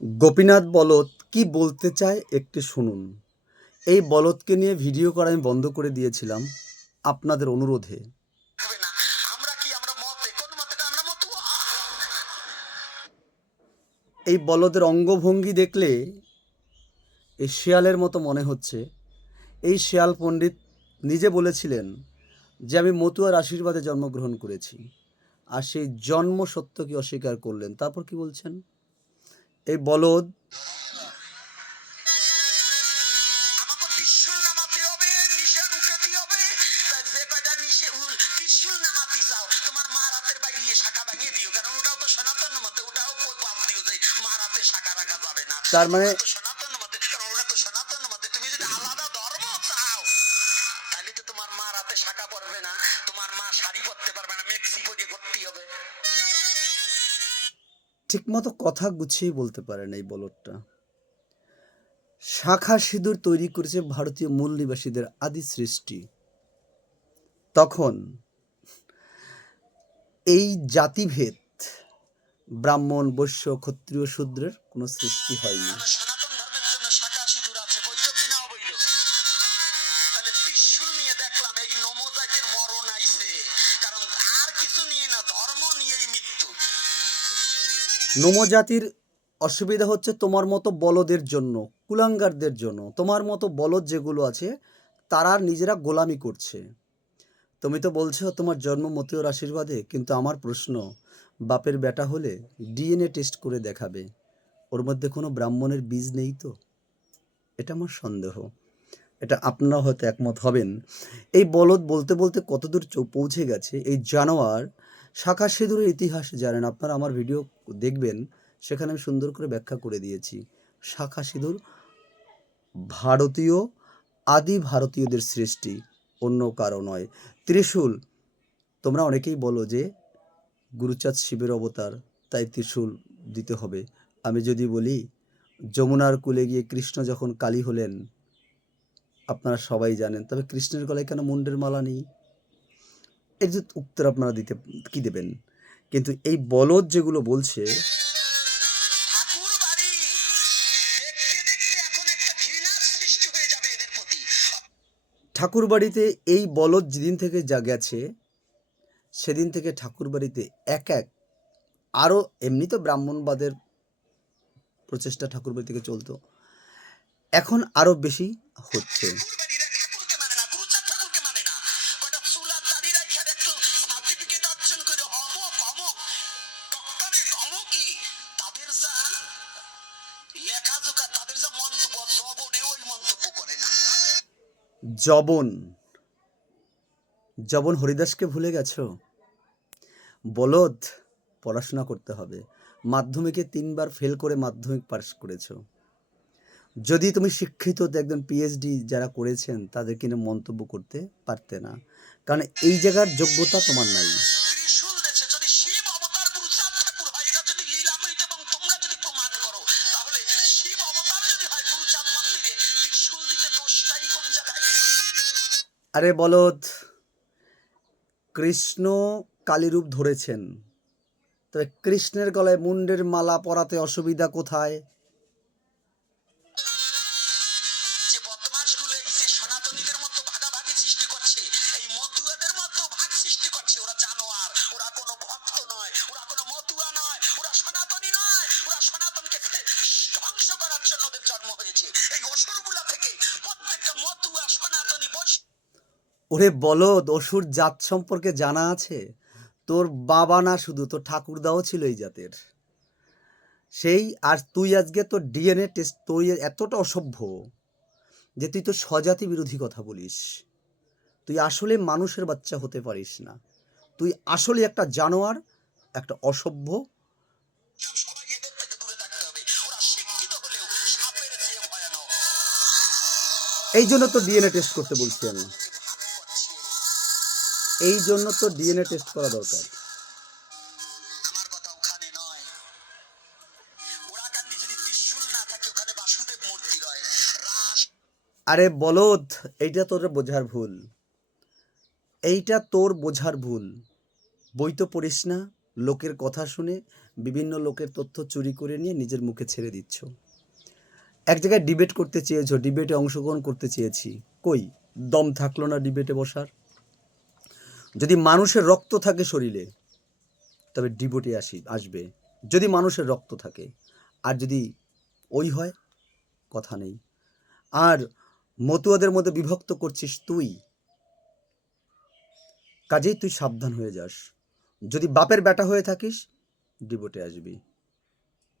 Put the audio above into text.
গোপীনাথ বলদ কি বলতে চায় একটু শুনুন। এই বলদকে নিয়ে ভিডিও করা আমি বন্ধ করে দিয়েছিলাম আপনাদের অনুরোধে। এই বলদের অঙ্গভঙ্গি দেখলে এই শেয়ালের মতো মনে হচ্ছে। এই শেয়াল পণ্ডিত নিজে বলেছিলেন যে আমি মতুয়ার আশীর্বাদে জন্মগ্রহণ করেছি, আর সেই জন্ম সত্যকে অস্বীকার করলেন। তারপর কি বলছেন এই বলদ? তার মানে ঠিকমতো কথা গুছিয়ে বলতে পারেন এই বলদটা। শাখা সিঁদুর তৈরি করেছে ভারতীয় মূল নিবাসীদের আদি সৃষ্টি। তখন এই জাতিভেদ ব্রাহ্মণ, বৈশ্য, ক্ষত্রিয়, শূদ্রের কোনো সৃষ্টি হয়নি। নমজাতির অসুবিধা হচ্ছে তোমার মতো বলদের জন্য, কুলাঙ্গারদের জন্য। তোমার মতো বলদ যেগুলো আছে তারা নিজেরা গোলামি করছে। তুমি তো বলছো তোমার জন্ম মতুয়ার আশীর্বাদে, কিন্তু আমার প্রশ্ন, বাপের বেটা হলে ডিএনএ টেস্ট করে দেখাবে ওর মধ্যে কোনো ব্রাহ্মণের বীজ নেই তো? এটা আমার সন্দেহ। এটা আপনারা হয়তো একমত হবেন। এই বলদ বলতে বলতে কতদূর পৌঁছে গেছে। এই জানোয়ার শাখা সিঁদুরের ইতিহাস জানেন আপনারা, আমার ভিডিও দেখবেন, সেখানে আমি সুন্দর করে ব্যাখ্যা করে দিয়েছি। শাখা সিঁদুর ভারতীয়, আদি ভারতীয়দের সৃষ্টি, অন্য কারো নয়। ত্রিশূল, তোমরা অনেকেই বলো যে গুরুচাঁদ শিবের অবতার, তাই ত্রিশূল দিতে হবে। আমি যদি বলি যমুনার কূলে গিয়ে কৃষ্ণ যখন কালী হলেন, আপনারা সবাই জানেন, তবে কৃষ্ণের গলায় কেন মুন্ডের মালা নেই? এর যে উত্তর আপনারা দিতে কি দেবেন? কিন্তু এই বলদ যেগুলো বলছে, ঠাকুর বাড়িতে এই বলদ যেদিন থেকে যা গেছে, সেদিন থেকে ঠাকুর বাড়িতে এক এক আরও, এমনি তো ব্রাহ্মণবাদের প্রচেষ্টা ঠাকুর বাড়ি থেকে চলতো, এখন আরো বেশি হচ্ছে। জবন জবন হরিদাসকে ভুলে গেছো? বলদ, পড়াশোনা করতে হবে। মাধ্যমিকে 3বার ফেল করে মাধ্যমিক পাস করেছো। যদি তুমি শিক্ষিত একজন পিএইচডি যারা করেছেন তাদেরকে নিয়ে মন্তব্য করতে পারতে না, কারণ এই জায়গার যোগ্যতা তোমার নাই। আরে বলদ, কৃষ্ণ কালীরূপ ধরেছেন, তবে কৃষ্ণের গলায় মুন্ডের মালা পরাতে অসুবিধা কোথায়? ওরে বলদ, অসুর জাত সম্পর্কে জানা আছে? তোর বাবা না, শুধু তোর ঠাকুরদাও ছিল এই জাতের। সেই আর তুই আজকে তোর ডিএনএ টেস্ট, তুই এতটা অসভ্য যে তুই তো স্বজাতি বিরোধী কথা বলিস। তুই আসলে মানুষের বাচ্চা হতে পারিস না। তুই আসলে একটা জানোয়ার, একটা অসভ্য। এই জন্য তো ডিএনএ টেস্ট করতে বলছি আমি। এই জন্য তো ডিএনএ টেস্ট করা দরকার। আরে বলদ, এইটা তোর বোঝার ভুল। এইটা তোর বোঝার ভুল। বই তো পড়িস না, লোকের কথা শুনে বিভিন্ন লোকের তথ্য চুরি করে নিয়ে নিজের মুখে ছেড়ে দিচ্ছ। এক জায়গায় ডিবেট করতে চেয়েছো, ডিবেটে অংশগ্রহণ করতে চেয়েছি, কই দম থাকলো না ডিবেটে বসার। যদি মানুষের রক্ত থাকে শরীরে তবে ডিবেটে আসবে, যদি মানুষের রক্ত থাকে। আর যদি ওই হয়, কথা নেই। আর মতুয়াদের মধ্যে বিভক্ত করছিস তুই, কাজেই তুই সাবধান হয়ে যাস। যদি বাপের বেটা হয়ে থাকিস ডিবেটে আসবি।